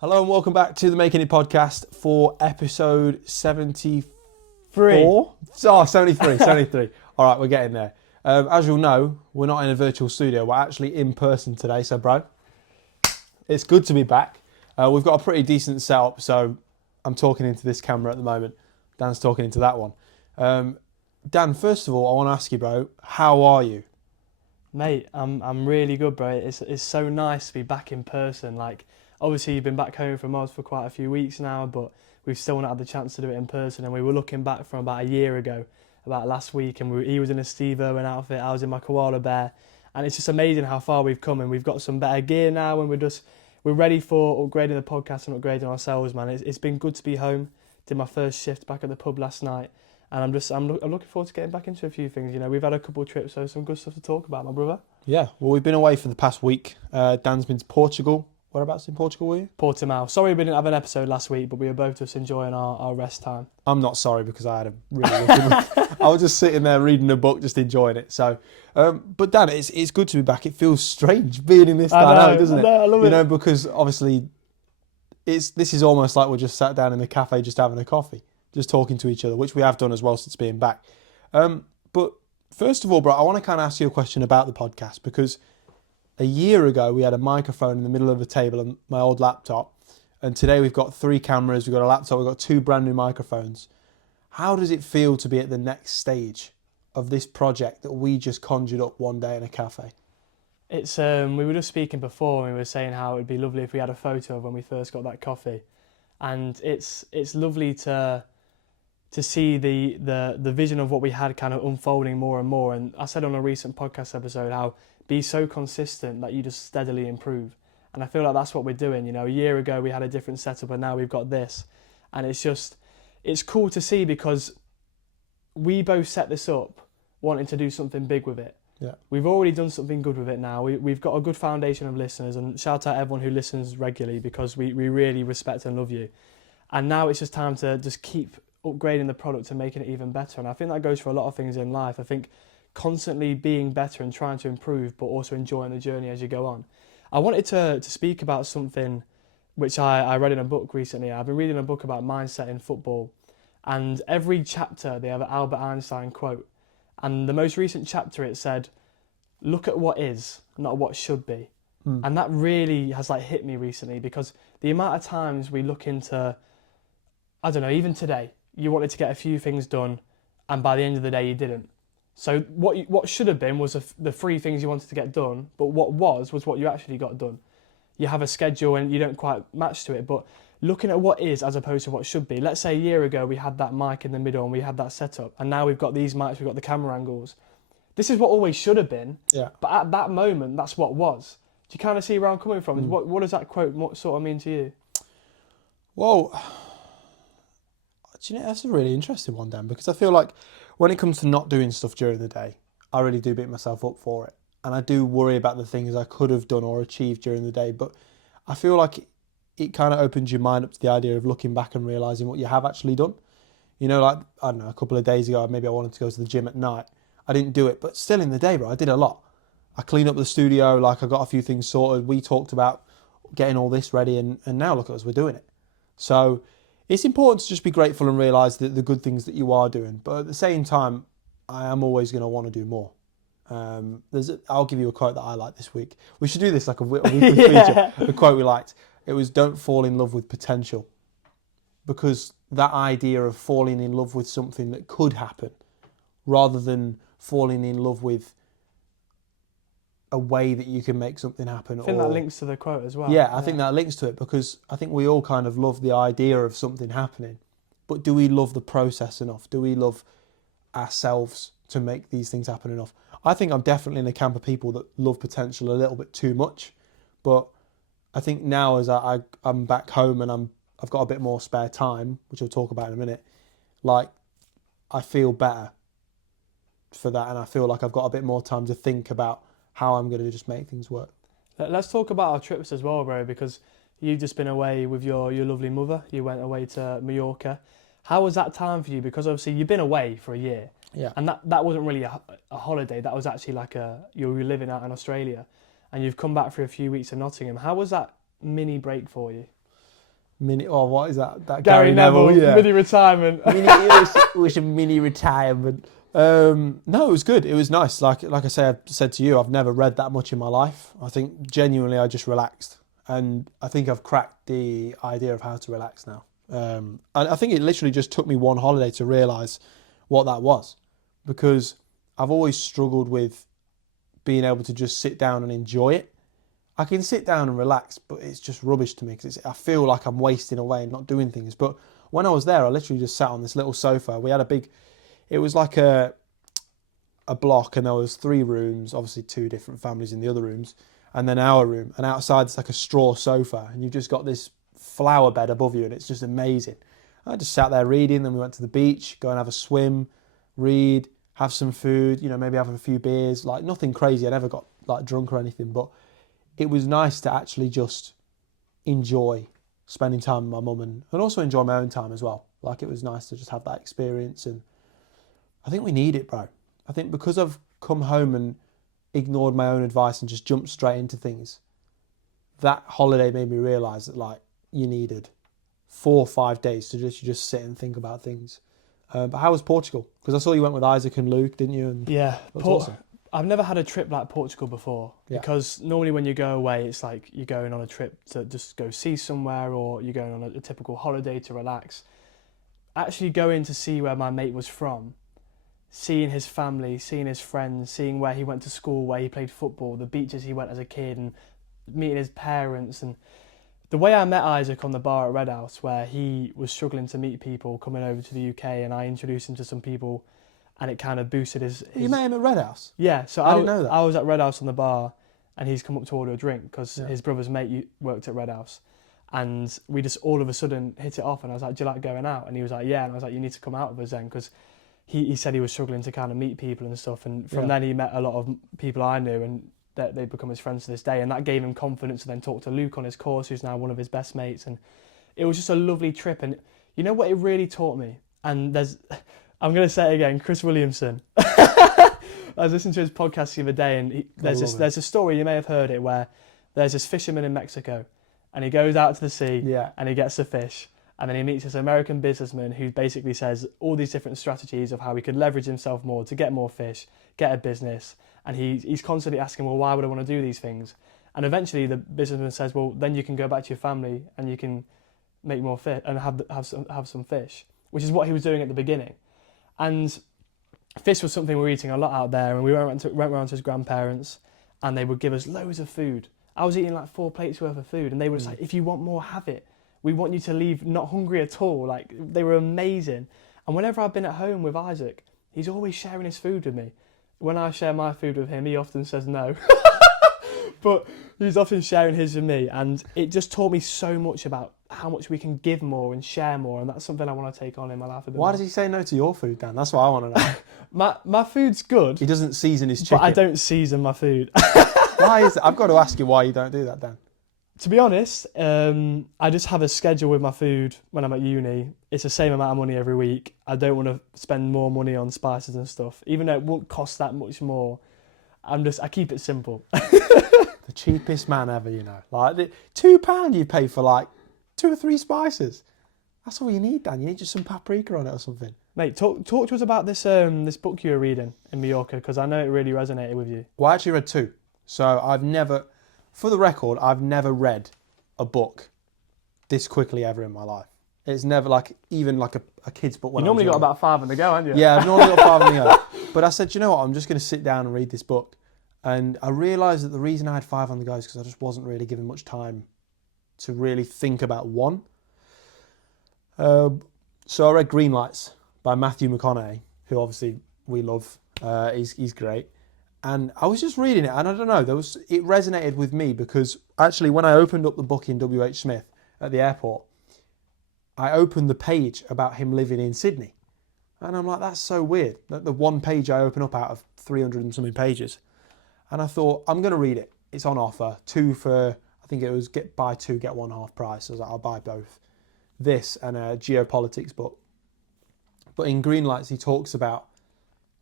Hello and welcome back to the Making It podcast for episode 74. Oh, 73. All right, we're getting there. As you'll know, we're not in a virtual studio. We're actually in person today. So, bro, it's good to be back. We've got a pretty decent setup. So, I'm talking into this camera at the moment. Dan's talking into that one. Dan, first of all, I want to ask you, bro, how are you? Mate, I'm really good, bro. It's so nice to be back in person. Like, obviously you've been back home from Oz for quite a few weeks now, but we've still not had the chance to do it in person. And we were looking back from about a year ago, about last week, and he was in a Steve Irwin outfit, I was in my koala bear, and it's just amazing how far we've come. And we've got some better gear now, and we're ready for upgrading the podcast and upgrading ourselves, man. It's been good to be home. Did my first shift back at the pub last night. And I'm looking forward to getting back into a few things. You know, we've had a couple of trips, so some good stuff to talk about, my brother. Yeah, well, we've been away for the past week. Dan's been to Portugal. Whereabouts in Portugal were you? Portimao. Sorry we didn't have an episode last week, but we were both just enjoying our rest time. I'm not sorry because I had a really good I was just sitting there reading a book, just enjoying it. So, but Dan, it's good to be back. It feels strange being in this dynamic, doesn't it? I love it. You know, because obviously, this is almost like we're just sat down in the cafe, just having a coffee, just talking to each other, which we have done as well since being back. But first of all, bro, I want to kind of ask you a question about the podcast because a year ago we had a microphone in the middle of the table and my old laptop, and today we've got 3 cameras, we've got a laptop, we've got 2 brand new microphones. How does it feel to be at the next stage of this project that we just conjured up one day in a cafe? It's we were just speaking before, and we were saying how it'd be lovely if we had a photo of when we first got that coffee, and it's lovely to see the vision of what we had kind of unfolding more and more. And I said on a recent podcast episode how be so consistent that you just steadily improve. And I feel like that's what we're doing. You know, a year ago we had a different setup and now we've got this. And it's cool to see because we both set this up wanting to do something big with it. Yeah. We've already done something good with it now. We've got a good foundation of listeners, and shout out everyone who listens regularly because we really respect and love you. And now it's just time to just keep upgrading the product and making it even better. And I think that goes for a lot of things in life. I think constantly being better and trying to improve, but also enjoying the journey as you go on. I wanted to speak about something which I read in a book recently. I've been reading a book about mindset in football, and every chapter they have an Albert Einstein quote. And the most recent chapter it said, "Look at what is, not what should be." And that really has hit me recently because the amount of times we look into, I don't know, even today, you wanted to get a few things done, and by the end of the day you didn't. So what should have been was the 3 things you wanted to get done, but what was what you actually got done. You have a schedule and you don't quite match to it, but looking at what is as opposed to what should be. Let's say a year ago we had that mic in the middle and we had that setup, and now we've got these mics, we've got the camera angles. This is what always should have been, but at that moment, that's what was. Do you kind of see where I'm coming from? What does that quote sort of mean to you? Well, do you know, that's a really interesting one, Dan, because I feel like when it comes to not doing stuff during the day, I really do beat myself up for it. And I do worry about the things I could have done or achieved during the day. But I feel like it kind of opens your mind up to the idea of looking back and realising what you have actually done. You know, like, I don't know, a couple of days ago, maybe I wanted to go to the gym at night. I didn't do it, but still in the day, bro, I did a lot. I cleaned up the studio, I got a few things sorted. We talked about getting all this ready, and now look at us, we're doing it. So it's important to just be grateful and realise that the good things that you are doing. But at the same time, I am always going to want to do more. I'll give you a quote that I like this week. We should do this like a weekly feature. The quote we liked. It was, "Don't fall in love with potential." Because that idea of falling in love with something that could happen rather than falling in love with a way that you can make something happen. I think that links to the quote as well. Yeah, I think that links to it because I think we all kind of love the idea of something happening. But do we love the process enough? Do we love ourselves to make these things happen enough? I think I'm definitely in the camp of people that love potential a little bit too much. But I think now as I'm back home and I've got a bit more spare time, which I'll talk about in a minute, I feel better for that, and I feel like I've got a bit more time to think about how I'm going to just make things work. Let's talk about our trips as well, bro, because you've just been away with your lovely mother. You went away to Mallorca. How was that time for you? Because obviously you've been away for a year. Yeah. And that wasn't really a holiday. That was actually you were living out in Australia, and you've come back for a few weeks in Nottingham. How was that mini break for you? Mini, oh, what is that? That Gary Neville, yeah. mini retirement. It was a mini retirement. No, it was good. It was nice. Like I say, I said to you, I've never read that much in my life. I think genuinely I just relaxed. And I think I've cracked the idea of how to relax now. And I think it literally just took me one holiday to realise what that was. Because I've always struggled with being able to just sit down and enjoy it. I can sit down and relax, but it's just rubbish to me because I feel like I'm wasting away and not doing things. But when I was there, I literally just sat on this little sofa. We had it was like a block, and there was 3 rooms, obviously 2 different families in the other rooms, and then our room. And outside it's like a straw sofa, and you've just got this flower bed above you, and it's just amazing. I just sat there reading, then we went to the beach, go and have a swim, read, have some food, maybe have a few beers, like nothing crazy. I never got like drunk or anything, but it was nice to actually just enjoy spending time with my mum and also enjoy my own time as well. Like, it was nice to just have that experience, and I think we need it, bro. I think because I've come home and ignored my own advice and just jumped straight into things, that holiday made me realise that, like, you needed 4 or 5 days to just sit and think about things. But how was Portugal? Because I saw you went with Isaac and Luke, didn't you? And Yeah, that's awesome. I've never had a trip like Portugal before, because normally when you go away, it's like you're going on a trip to just go see somewhere, or you're going on a typical holiday to relax. Actually going to see where my mate was from, seeing his family, seeing his friends, seeing where he went to school, where he played football, the beaches he went as a kid, and meeting his parents. And the way I met Isaac on the bar at Red House, where he was struggling to meet people coming over to the UK, and I introduced him to some people, and it kind of boosted his... You met him at Red House? Yeah, so I didn't know that. I was at Red House on the bar, and he's come up to order a drink because his brother's mate worked at Red House. And we just all of a sudden hit it off, and I was like, do you like going out? And he was like, yeah. And I was like, you need to come out with us then, because he said he was struggling to kind of meet people and stuff. And from then he met a lot of people I knew, and they've become his friends to this day. And that gave him confidence to then talk to Luke on his course, who's now one of his best mates. And it was just a lovely trip. And you know what it really taught me? And I'm going to say it again, Chris Williamson. I was listening to his podcast the other day, and there's a story, you may have heard it, where there's this fisherman in Mexico, and he goes out to the sea and he gets a fish, and then he meets this American businessman who basically says all these different strategies of how he could leverage himself more to get more fish, get a business, and he's constantly asking, well, why would I want to do these things? And eventually the businessman says, well, then you can go back to your family and you can make more fish and have some fish, which is what he was doing at the beginning. And fish was something we were eating a lot out there, and we went around to his grandparents, and they would give us loads of food. I was eating like 4 plates worth of food, and they were just like, if you want more, have it. We want you to leave not hungry at all. Like, they were amazing. And whenever I've been at home with Isaac, he's always sharing his food with me. When I share my food with him, he often says no. But he's often sharing his with me, and it just taught me so much about how much we can give more and share more, and that's something I want to take on in my life. Why does he say no to your food, Dan? That's what I want to know. My food's good. He doesn't season his chicken. But I don't season my food. Why is it? I've got to ask you why you don't do that, Dan. To be honest, I just have a schedule with my food when I'm at uni. It's the same amount of money every week. I don't want to spend more money on spices and stuff, even though it won't cost that much more. I keep it simple. The cheapest man ever, Like, £2 you pay for like 2 or 3 spices. That's all you need, Dan. You need just some paprika on it or something. Mate, talk to us about this this book you were reading in Mallorca, because I know it really resonated with you. Well, I actually read 2. So for the record, I've never read a book this quickly ever in my life. It's never even like a kid's book. You normally got about 5 on the go, haven't you? Yeah, I've normally got 5 on the go. But I said, you know what, I'm just going to sit down and read this book. And I realised that the reason I had 5 on the go is because I just wasn't really given much time to really think about one. So I read Green Lights by Matthew McConaughey, who obviously we love. He's great. And I was just reading it, and I don't know, it resonated with me because actually when I opened up the book in W.H. Smith at the airport, I opened the page about him living in Sydney. And I'm like, that's so weird. The one page I open up out of 300 and something pages. And I thought, I'm going to read it. It's on offer. 2 for, I think it was buy 2, get 1 half price. So I was like, I'll buy both. This and a geopolitics book. But in Green Lights, he talks about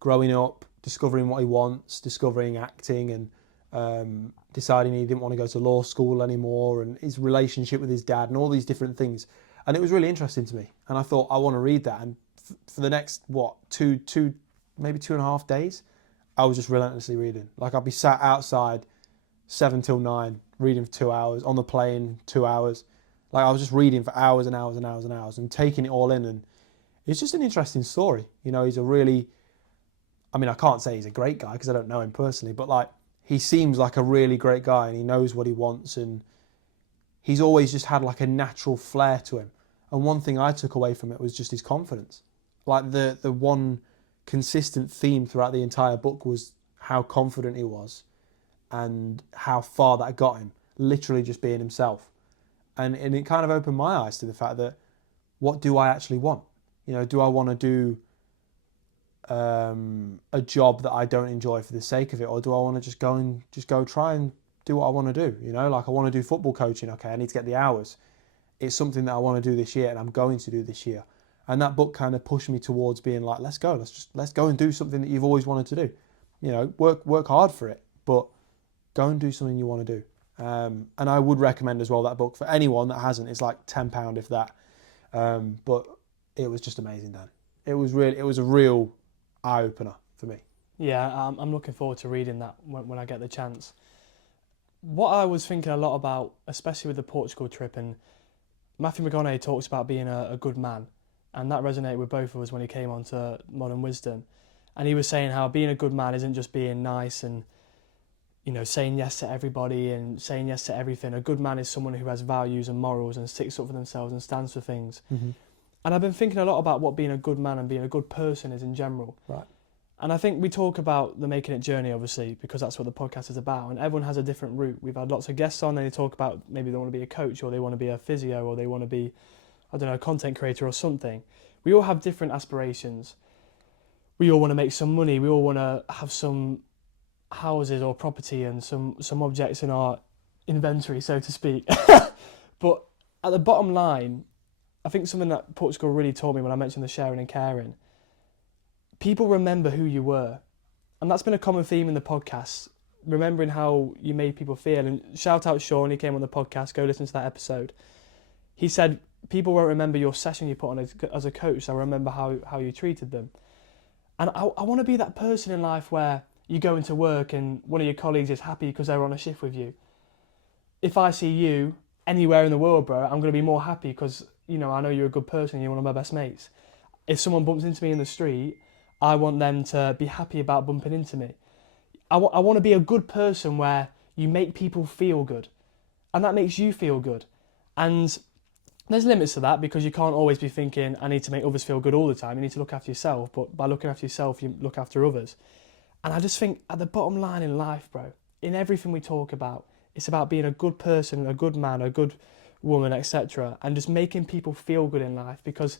growing up, discovering what he wants, discovering acting, and deciding he didn't want to go to law school anymore, and his relationship with his dad, and all these different things. And it was really interesting to me. And I thought, I want to read that. And for the next, maybe 2.5 days, I was just relentlessly reading. Like, I'd be sat outside 7 till 9, reading for 2 hours, on the plane 2 hours. Like, I was just reading for hours and hours and hours and hours and taking it all in. And it's just an interesting story. You know, he's a really, I mean, I can't say he's a great guy because I don't know him personally, but like, he seems like a really great guy, and he knows what he wants, and he's always just had like a natural flair to him. And one thing I took away from it was just his confidence. Like, the one consistent theme throughout the entire book was how confident he was and how far that got him, literally just being himself. And it kind of opened my eyes to the fact that, what do I actually want? You know, do I want to do a job that I don't enjoy for the sake of it, or do I want to just go try and do what I want to do? You know, like, I want to do football coaching. Okay, I need to get the hours. It's something that I want to do this year, and I'm going to do this year. And that book kind of pushed me towards being like, let's go and do something that you've always wanted to do. You know, work hard for it, but go and do something you want to do. And I would recommend as well that book for anyone that hasn't. It's like £10 if that. But it was just amazing, Dan. It was a real eye opener for me. Yeah, I'm looking forward to reading that when I get the chance. What I was thinking a lot about, especially with the Portugal trip, and Matthew McConaughey talks about being a good man, and that resonated with both of us when he came on to Modern Wisdom. And he was saying how being a good man isn't just being nice and, you know, saying yes to everybody and saying yes to everything. A good man is someone who has values and morals and sticks up for themselves and stands for things. Mm-hmm. And I've been thinking a lot about what being a good man and being a good person is in general. Right. And I think we talk about the Making It journey, obviously, because that's what the podcast is about. And everyone has a different route. We've had lots of guests on, and they talk about maybe they want to be a coach, or they want to be a physio, or they want to be, I don't know, a content creator or something. We all have different aspirations. We all want to make some money. We all want to have some houses or property and some objects in our inventory, so to speak. But at the bottom line, I think something that Portugal really taught me when I mentioned the sharing and caring, people remember who you were. And that's been a common theme in the podcast, remembering how you made people feel. And shout out Sean, he came on the podcast, go listen to that episode. He said, people won't remember your session you put on as a coach, they'll remember how you treated them. And I want to be that person in life where you go into work and one of your colleagues is happy because they're on a shift with you. If I see you anywhere in the world, bro, I'm going to be more happy because, you know, I know you're a good person and you're one of my best mates. If someone bumps into me in the street, I want them to be happy about bumping into me. I want to be a good person where you make people feel good. And that makes you feel good. And there's limits to that because you can't always be thinking, I need to make others feel good all the time. You need to look after yourself. But by looking after yourself, you look after others. And I just think at the bottom line in life, bro, in everything we talk about, it's about being a good person, a good man, a good woman, etc. And just making people feel good in life, because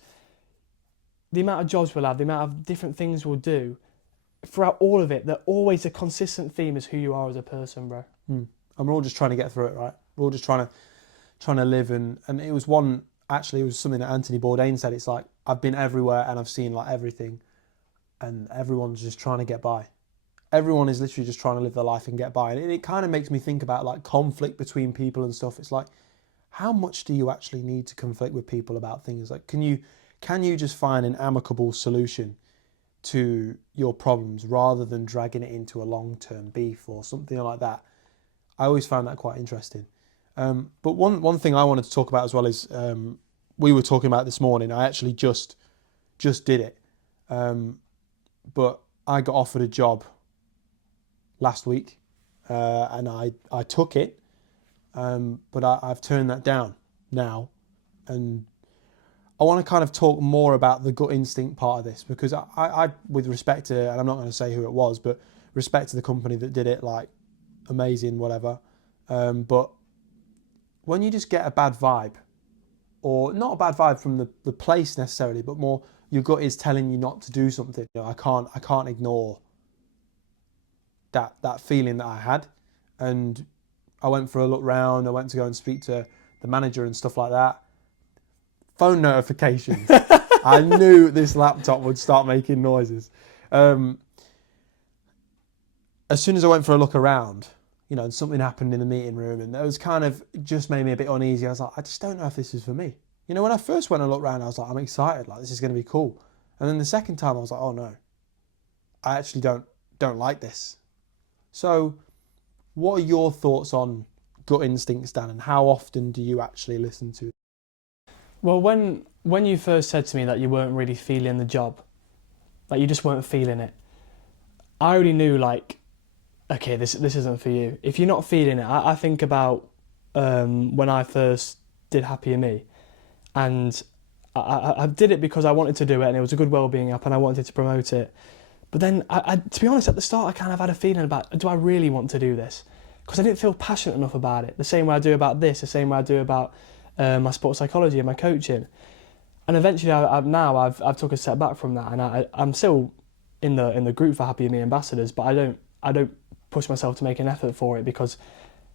the amount of jobs we'll have, the amount of different things we'll do, throughout all of it, always a consistent theme is who you are as a person, bro. And we're all just trying to get through it, right? We're all just trying to live. And it was something that Anthony Bourdain said. It's like, I've been everywhere and I've seen like everything, and everyone's just trying to get by. Everyone is literally just trying to live their life and get by. And it kind of makes me think about like conflict between people and stuff. It's like, how much do you actually need to conflict with people about things? Like, can you just find an amicable solution to your problems rather than dragging it into a long-term beef or something like that? I always found that quite interesting. But one thing I wanted to talk about as well is, we were talking about this morning, I actually just did it. But I got offered a job last week, and I took it, but I've turned that down now. And I want to kind of talk more about the gut instinct part of this, because I with respect to, and I'm not going to say who it was, but respect to the company that did it, like, amazing, whatever. But when you just get a bad vibe, or not a bad vibe from the place necessarily, but more your gut is telling you not to do something. You know, I can't ignore that feeling that I had. And I went for a look round, I went to go and speak to the manager and stuff like that. Phone notifications. I knew this laptop would start making noises. As soon as I went for a look around, and something happened in the meeting room, and that was kind of just made me a bit uneasy. I was like, I just don't know if this is for me. When I first went and looked around, I was like, I'm excited, like this is going to be cool. And then the second time, I was like, oh no, I actually don't like this. So, what are your thoughts on gut instincts, Dan, and how often do you actually listen to it? Well, when you first said to me that you weren't really feeling the job, like you just weren't feeling it, I already knew like, okay, this isn't for you. If you're not feeling it, I think about when I first did Happier Me, and I did it because I wanted to do it, and it was a good wellbeing app, and I wanted to promote it. But then, to be honest, at the start, I kind of had a feeling about, do I really want to do this? Because I didn't feel passionate enough about it. The same way I do about this, the same way I do about my sports psychology and my coaching. And eventually, I've took a step back from that, and I'm still in the group for Happier Me ambassadors, but I don't push myself to make an effort for it because,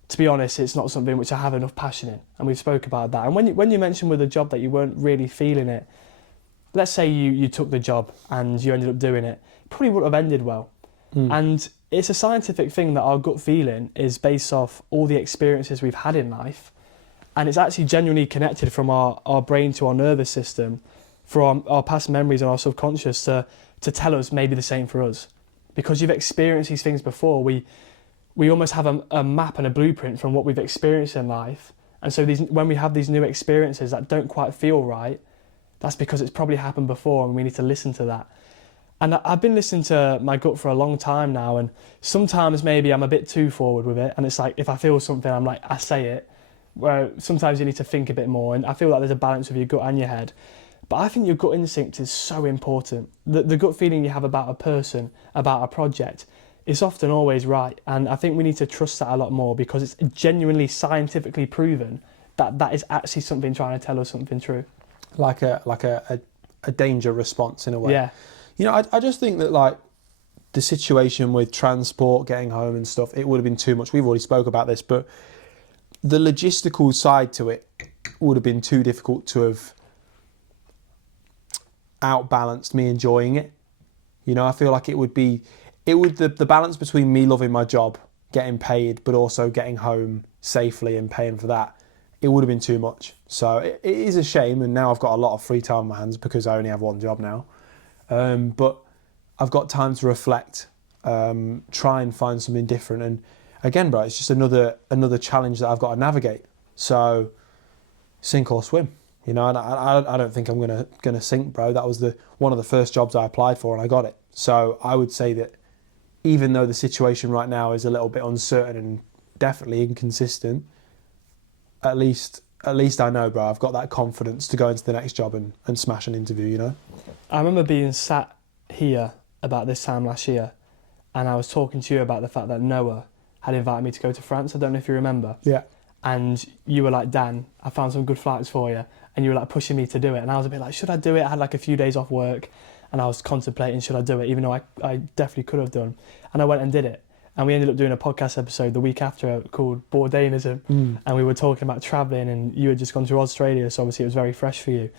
to be honest, it's not something which I have enough passion in, and we've spoke about that. And when you mentioned with the job that you weren't really feeling it, let's say you took the job and you ended up doing it, probably wouldn't have ended well. And it's a scientific thing that our gut feeling is based off all the experiences we've had in life, and it's actually genuinely connected from our brain to our nervous system, from our past memories and our subconscious to tell us maybe the same for us. Because you've experienced these things before, we almost have a map and a blueprint from what we've experienced in life. And so when we have these new experiences that don't quite feel right, that's because it's probably happened before and we need to listen to that. And I've been listening to my gut for a long time now, and sometimes maybe I'm a bit too forward with it, and it's like if I feel something, I'm like, I say it, where sometimes you need to think a bit more, and I feel like there's a balance with your gut and your head. But I think your gut instinct is so important. The gut feeling you have about a person, about a project, is often always right. And I think we need to trust that a lot more because it's genuinely scientifically proven that is actually something trying to tell us something true. Like a danger response in a way. Yeah. I just think that like the situation with transport, getting home and stuff, it would have been too much. We've already spoke about this, but the logistical side to it would have been too difficult to have outbalanced me enjoying it. I feel like the balance between me loving my job, getting paid, but also getting home safely and paying for that, it would have been too much. So it is a shame, and now I've got a lot of free time on my hands because I only have one job now. But I've got time to reflect, try and find something different. And again, bro, it's just another challenge that I've got to navigate. So sink or swim. And I don't think I'm gonna sink, bro. That was one of the first jobs I applied for, and I got it. So I would say that even though the situation right now is a little bit uncertain and definitely inconsistent, at least I know, bro, I've got that confidence to go into the next job and smash an interview. I remember being sat here about this time last year, and I was talking to you about the fact that Noah had invited me to go to France. I don't know if you remember. Yeah. And you were like, Dan, I found some good flights for you. And you were like pushing me to do it. And I was a bit like, should I do it? I had like a few days off work and I was contemplating, should I do it? Even though I definitely could have done. And I went and did it. And we ended up doing a podcast episode the week after called Bourdainism. And we were talking about travelling, and you had just gone to Australia. So obviously it was very fresh for you.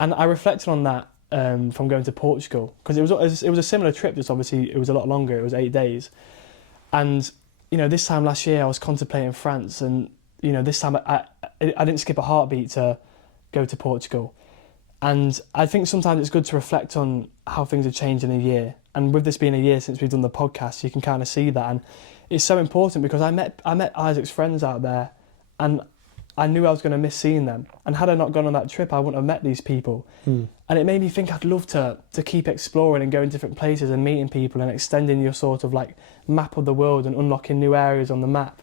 And I reflected on that from going to Portugal, because it was a similar trip, just obviously it was a lot longer. It was 8 days. And, this time last year I was contemplating France, and, this time I didn't skip a heartbeat to go to Portugal. And I think sometimes it's good to reflect on how things have changed in a year. And with this being a year since we've done the podcast, you can kind of see that. And it's so important because I met Isaac's friends out there, and I knew I was going to miss seeing them. And had I not gone on that trip, I wouldn't have met these people. And it made me think I'd love to keep exploring and going different places and meeting people and extending your sort of like map of the world and unlocking new areas on the map,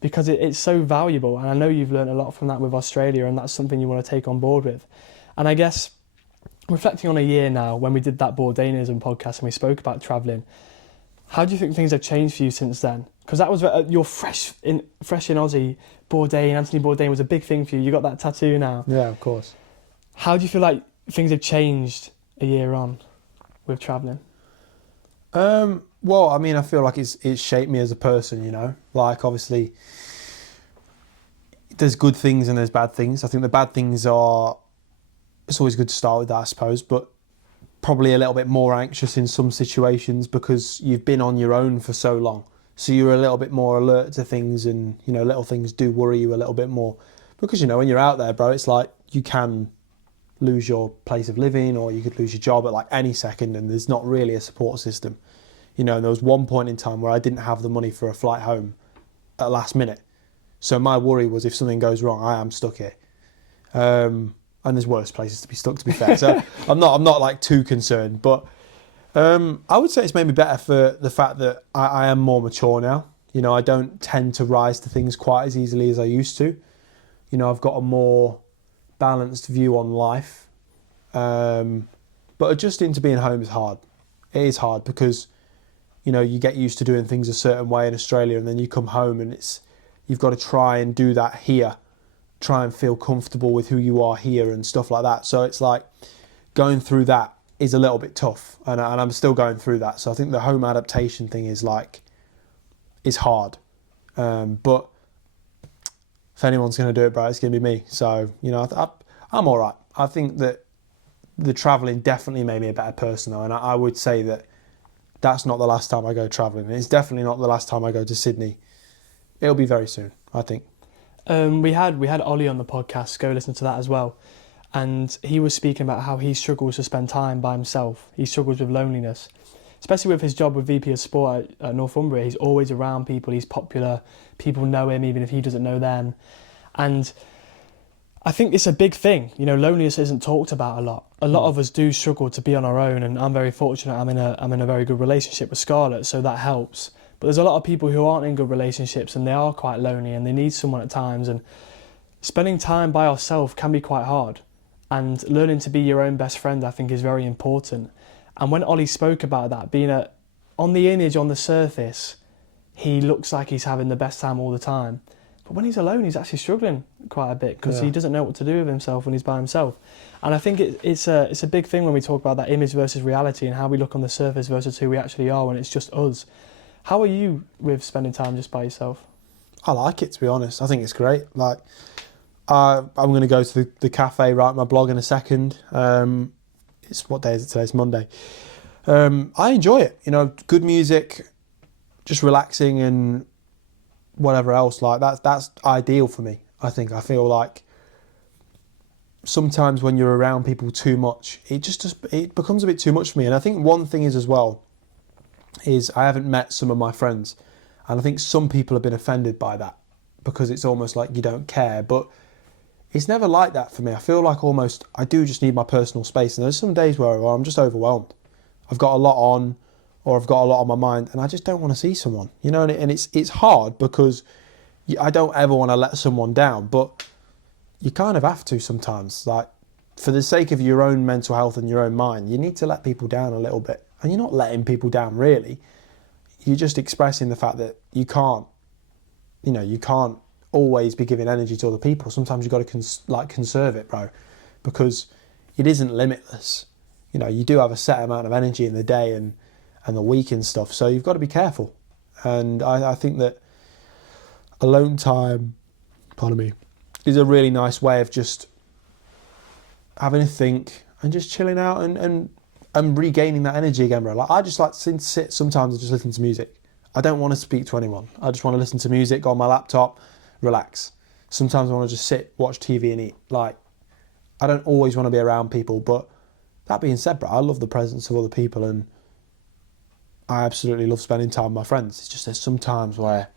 because it's so valuable. And I know you've learned a lot from that with Australia, and that's something you want to take on board with. And I guess reflecting on a year now, when we did that Bourdainism podcast and we spoke about travelling, how do you think things have changed for you since then? Because that was you're fresh in Aussie. Bourdain, Anthony Bourdain was a big thing for you. You got that tattoo now. Yeah, of course. How do you feel like things have changed a year on with travelling? Well, I mean, I feel like it's shaped me as a person, Like, obviously, there's good things and there's bad things. I think the bad things it's always good to start with that, I suppose, but probably a little bit more anxious in some situations because you've been on your own for so long. So you're a little bit more alert to things, and you know, little things do worry you a little bit more, because you know, when you're out there, bro, it's like you can lose your place of living, or you could lose your job at like any second, and there's not really a support system. You know, and there was one point in time where I didn't have the money for a flight home at last minute. So my worry was, if something goes wrong, I am stuck here. And there's worse places to be stuck, to be fair. So I'm not like too concerned, but I would say it's made me better for the fact that I am more mature now. You know, I don't tend to rise to things quite as easily as I used to. You know, I've got a more balanced view on life. But adjusting to being home is hard. It is hard because, you know, you get used to doing things a certain way in Australia, and then you come home and you've got to try and do that here. Try and feel comfortable with who you are here and stuff like that. So it's like going through that is a little bit tough, and I'm still going through that. So I think the home adaptation thing is hard. But if anyone's going to do it, bro, it's going to be me. So, you know, I'm all right. I think that the travelling definitely made me a better person, though, and I would say that that's not the last time I go travelling. It's definitely not the last time I go to Sydney. It'll be very soon, I think. We had Ollie on the podcast. Go listen to that as well. And he was speaking about how he struggles to spend time by himself. He struggles with loneliness, especially with his job with VP of Sport at Northumbria. He's always around people. He's popular. People know him even if he doesn't know them. And I think it's a big thing. You know, loneliness isn't talked about a lot. A lot of us do struggle to be on our own, and I'm very fortunate. I'm in a very good relationship with Scarlett, so that helps. But there's a lot of people who aren't in good relationships, and they are quite lonely, and they need someone at times. And spending time by ourselves can be quite hard. And learning to be your own best friend, I think, is very important. And when Ollie spoke about that, on the image, on the surface, he looks like he's having the best time all the time. But when he's alone, he's actually struggling quite a bit, because he doesn't know what to do with himself when he's by himself. And I think it's a big thing when we talk about that image versus reality, and how we look on the surface versus who we actually are when it's just us. How are you with spending time just by yourself? I like it, to be honest. I think it's great. Like, I'm going to go to the cafe, write my blog in a second. What day is it today? It's Monday. I enjoy it. You know, good music, just relaxing and whatever else. Like, that's ideal for me, I think. I feel like sometimes when you're around people too much, it becomes a bit too much for me. And I think one thing is as well, is I haven't met some of my friends, and I think some people have been offended by that, because it's almost like you don't care. But it's never like that for me. I feel like almost I do just need my personal space, and there's some days where I'm just overwhelmed. I've got a lot on, or I've got a lot on my mind, and I just don't want to see someone, you know. And it's hard, because I don't ever want to let someone down, but you kind of have to sometimes. Like, for the sake of your own mental health and your own mind, you need to let people down a little bit. And you're not letting people down, really. You're just expressing the fact that you can't always be giving energy to other people. Sometimes you've got to conserve it, bro, because it isn't limitless. You know, you do have a set amount of energy in the day and the week and stuff, so you've got to be careful. And I think that alone time, is a really nice way of just having a think and just chilling out and regaining that energy again, bro. Like, I just like to sit sometimes and just listen to music. I don't want to speak to anyone. I just want to listen to music, go on my laptop, relax. Sometimes I want to just sit, watch TV and eat. Like, I don't always want to be around people, but that being said, bro, I love the presence of other people, and I absolutely love spending time with my friends. It's just there's some times where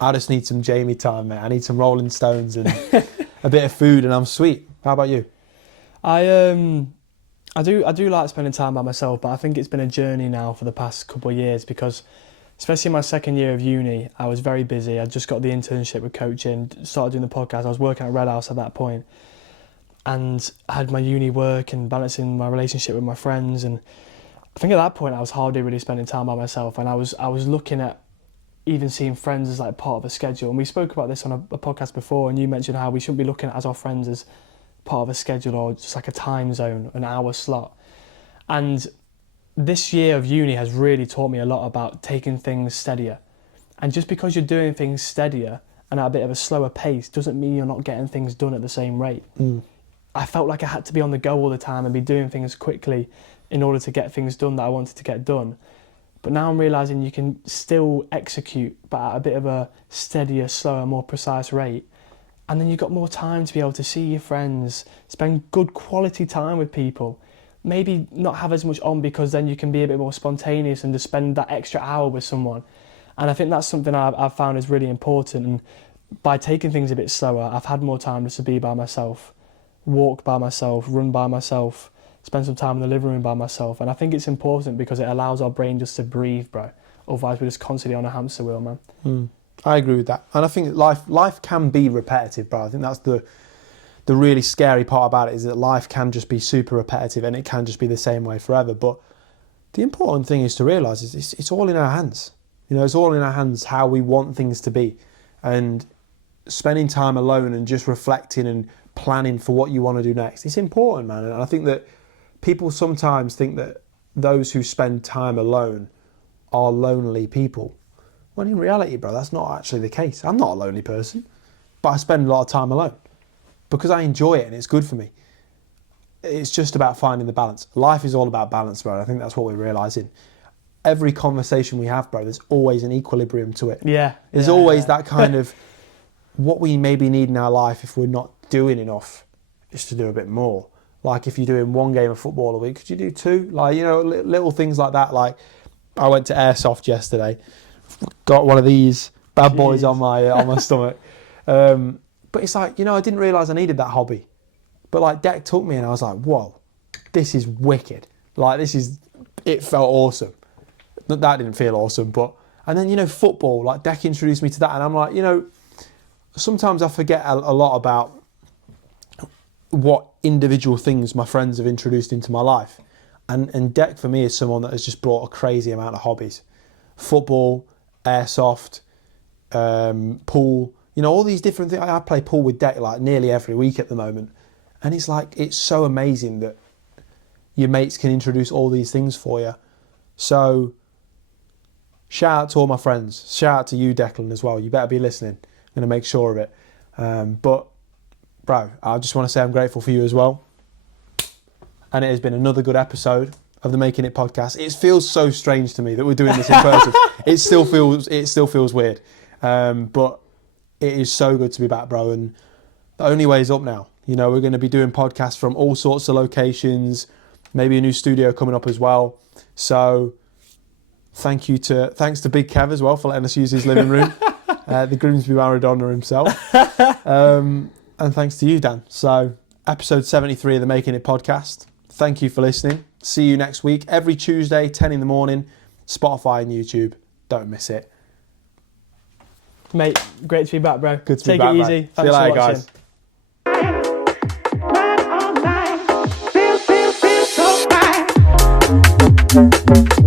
I just need some Jamie time, mate. I need some Rolling Stones and a bit of food, and I'm sweet. How about you? I do like spending time by myself, but I think it's been a journey now for the past couple of years, because especially in my second year of uni, I was very busy. I just got the internship with coaching, started doing the podcast. I was working at Red House at that point, and I had my uni work and balancing my relationship with my friends. And I think at that point I was hardly really spending time by myself, and I was looking at even seeing friends as like part of a schedule. And we spoke about this on a podcast before, and you mentioned how we shouldn't be looking at our friends as part of a schedule or just like a time zone, an hour slot. And this year of uni has really taught me a lot about taking things steadier. And just because you're doing things steadier and at a bit of a slower pace doesn't mean you're not getting things done at the same rate. I felt like I had to be on the go all the time and be doing things quickly in order to get things done that I wanted to get done. But now I'm realising you can still execute, but at a bit of a steadier, slower, more precise rate. And then you've got more time to be able to see your friends, spend good quality time with people. Maybe not have as much on, because then you can be a bit more spontaneous and just spend that extra hour with someone. And I think that's something I've found is really important. And by taking things a bit slower, I've had more time just to be by myself, walk by myself, run by myself, spend some time in the living room by myself. And I think it's important because it allows our brain just to breathe, bro. Otherwise, we're just constantly on a hamster wheel, man. I agree with that. And I think life can be repetitive, bro. I think that's the really scary part about it, is that life can just be super repetitive and it can just be the same way forever. But the important thing is to realise is it's all in our hands. You know, it's all in our hands how we want things to be. And spending time alone and just reflecting and planning for what you want to do next, it's important, man. And I think that people sometimes think that those who spend time alone are lonely people. When in reality, bro, that's not actually the case. I'm not a lonely person, but I spend a lot of time alone because I enjoy it and it's good for me. It's just about finding the balance. Life is all about balance, bro. I think that's what we're realising. Every conversation we have, bro, there's always an equilibrium to it. Yeah. There's always that kind of what we maybe need in our life if we're not doing enough is to do a bit more. Like if you're doing one game of football a week, could you do two? Like, you know, little things like that. Like I went to Airsoft yesterday, got one of these bad boys on my stomach. But it's like, you know, I didn't realise I needed that hobby. But like Deck took me and I was like, whoa, this is wicked. Like it felt awesome. That didn't feel awesome, but, and then, you know, football, like Deck introduced me to that and I'm like, you know, sometimes I forget a lot about what individual things my friends have introduced into my life. And Deck for me is someone that has just brought a crazy amount of hobbies. Football, airsoft, pool, you know, all these different things. I play pool with Deck like nearly every week at the moment. And it's like, it's so amazing that your mates can introduce all these things for you. So shout out to all my friends. Shout out to you, Declan, as well. You better be listening. I'm going to make sure of it. But, bro, I just want to say I'm grateful for you as well. And it has been another good episode of the Making It podcast. It feels so strange to me that we're doing this in person. It still feels weird. But it is so good to be back, bro. And the only way is up now. You know, we're going to be doing podcasts from all sorts of locations. Maybe a new studio coming up as well. So thanks to Big Kev as well for letting us use his living room. The Grimsby Maradona himself. And thanks to you, Dan. So episode 73 of the Making It podcast. Thank you for listening. See you next week. Every Tuesday, 10 in the morning. Spotify and YouTube. Don't miss it. Mate, great to be back, bro. Good to be back, Take it easy. mate. Thanks See you later, for watching. guys. So fine.